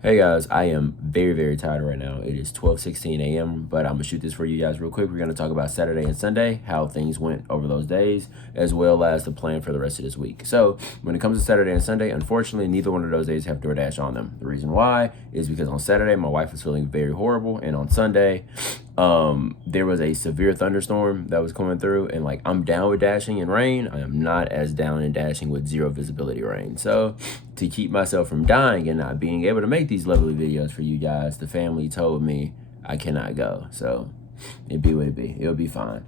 Hey guys, I am very, very tired right now. It is 12:16 a.m., but I'm gonna shoot this for you guys real quick. We're gonna talk about Saturday and Sunday, how things went over those days, as well as the plan for the rest of this week. So, when it comes to Saturday and Sunday, unfortunately, neither one of those days have DoorDash on them. The reason why is because on Saturday, my wife was feeling very horrible, and on Sunday, there was a severe thunderstorm that was coming through, and like I'm down with dashing in rain. I am not as down in dashing with zero visibility rain. So, to keep myself from dying and not being able to make these lovely videos for you guys, the family told me I cannot go. So it be what it be. It'll be fine.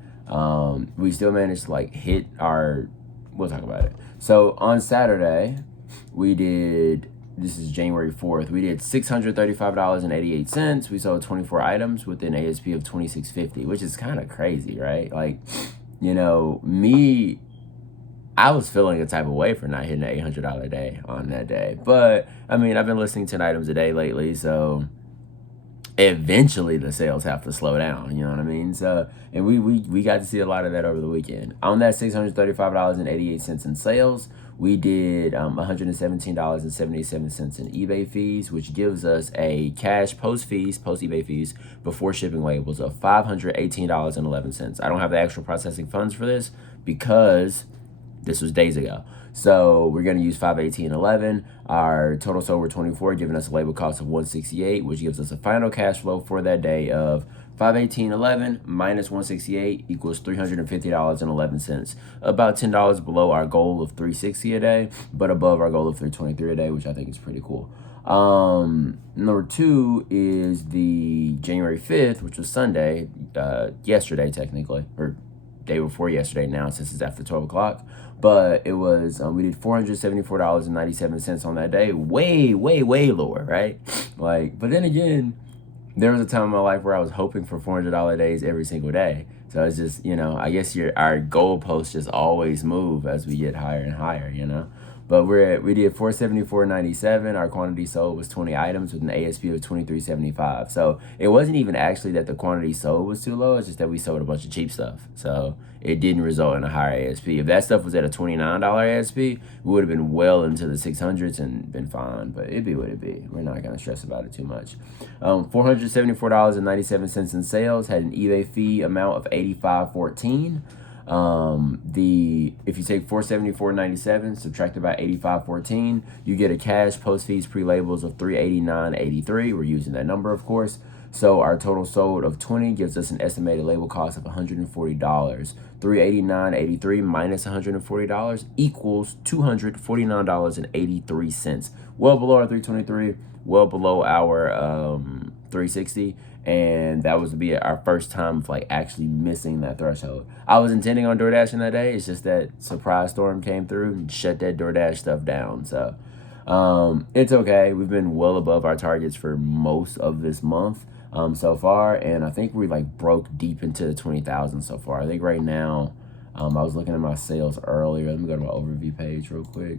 We still managed to like hit our, we'll talk about it. So on Saturday, we did, this is January 4th, we did $635.88. We sold 24 items with an ASP of $26.50, which is kind of crazy, right? Like, I was feeling a type of way for not hitting an $800 day on that day. But, I mean, I've been listening 10 items a day lately, so eventually the sales have to slow down, you know what I mean? So, and we got to see a lot of that over the weekend. On that $635.88 in sales, we did $117.77 in eBay fees, which gives us a cash post eBay fees before shipping labels of $518.11. I don't have the actual processing funds for this because this was days ago. So we're going to use 518.11. Our total sold were 24, giving us a label cost of 168, which gives us a final cash flow for that day of 518.11 minus 168 equals $350.11. About $10 below our goal of 360 a day, but above our goal of 323 a day, which I think is pretty cool. Number two is the January 5th, which was Sunday, yesterday technically, or day before yesterday now, since it's after 12 o'clock. But it was, we did $474.97 on that day. Way, way, way lower, right? Like, but then again, there was a time in my life where I was hoping for $400 days every single day. So it's just, I guess our goalposts just always move as we get higher and higher. But we did $474.97. Our quantity sold was 20 items with an ASP of $23.75. So it wasn't even actually that the quantity sold was too low. It's just that we sold a bunch of cheap stuff. So it didn't result in a higher ASP. If that stuff was at a $29 ASP, we would have been well into the 600s and been fine. But it'd be what it be. We're not going to stress about it too much. $474.97 in sales, had an eBay fee amount of $85.14. If you take $474.97 subtracted by $85.14, you get a cash post fees pre-labels of $389.83. We're using that number, of course. So our total sold of 20 gives us an estimated label cost of $140. $389.83 minus $140 equals $249.83. Well below our 323, well below our 360. And that was to be our first time of like actually missing that threshold. I was intending on DoorDashing that day. It's just that surprise storm came through and shut that DoorDash stuff down. So it's okay. We've been well above our targets for most of this month so far. And I think we like broke deep into the 20,000 so far. I think right now, I was looking at my sales earlier. Let me go to my overview page real quick.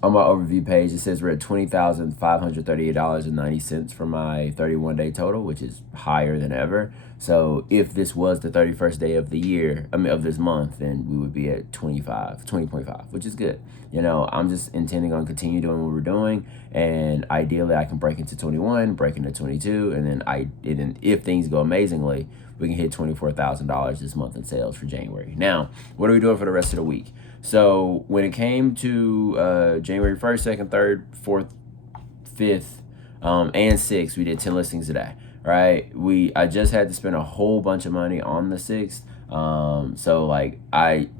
On my overview page, it says we're at $20,538.90 for my 31-day total, which is higher than ever. So if this was the 31st day of the year, of this month, then we would be at 20.5, which is good. I'm just intending on continue doing what we're doing, and ideally I can break into 21, break into 22, and then if things go amazingly, we can hit $24,000 this month in sales for January. Now, what are we doing for the rest of the week? So when it came to January 1st, 2nd, 3rd, 4th, 5th, and 6th, we did 10 listings a day, right? I just had to spend a whole bunch of money on the 6th. So like I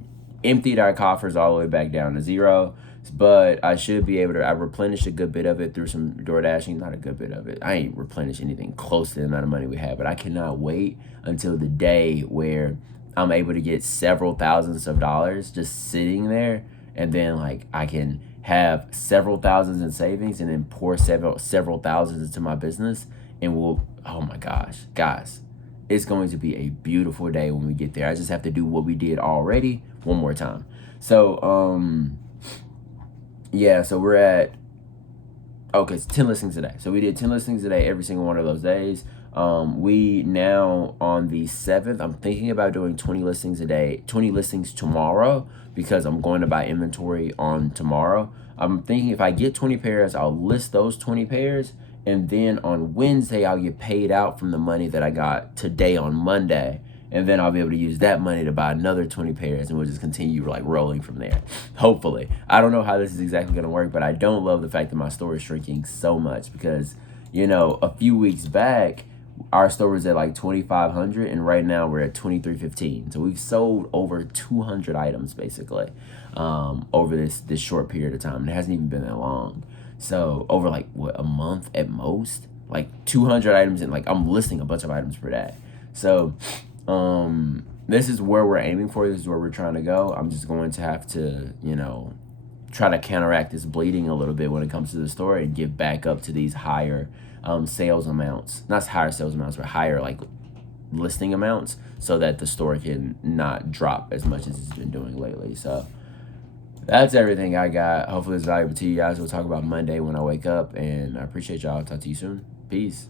emptied our coffers all the way back down to zero, but I should be able to, I replenished a good bit of it through some DoorDashing, not a good bit of it. I ain't replenished anything close to the amount of money we have, but I cannot wait until the day where I'm able to get several thousands of dollars just sitting there, and then like I can have several thousands in savings and then pour several thousands into my business, and oh my gosh, guys, it's going to be a beautiful day when we get there. I just have to do what we did already one more time. So yeah, so we're at, okay, it's 10 listings a day. So we did 10 listings a day every single one of those days. We now on the 7th, I'm thinking about doing 20 listings a day, 20 listings tomorrow, because I'm going to buy inventory on tomorrow. I'm thinking if I get 20 pairs, I'll list those 20 pairs, and then on Wednesday I'll get paid out from the money that I got today on Monday, and then I'll be able to use that money to buy another 20 pairs, and we'll just continue like rolling from there. Hopefully. I don't know how this is exactly going to work, but I don't love the fact that my store is shrinking so much because, you know, a few weeks back our store was at like 2,500, and right now we're at 2,315. So we've sold over 200 items basically over this short period of time. It hasn't even been that long. So over like what, a month at most, like 200 items, and like I'm listing a bunch of items per day. So this is where we're aiming for. This is where we're trying to go. I'm just going to have to, you know, try to counteract this bleeding a little bit when it comes to the store and get back up to these higher sales amounts. Not higher sales amounts, but higher like listing amounts, so that the store can not drop as much as it's been doing lately. So that's everything I got. Hopefully it's valuable to you guys. We'll talk about Monday when I wake up, and I appreciate y'all. Talk to you soon. Peace.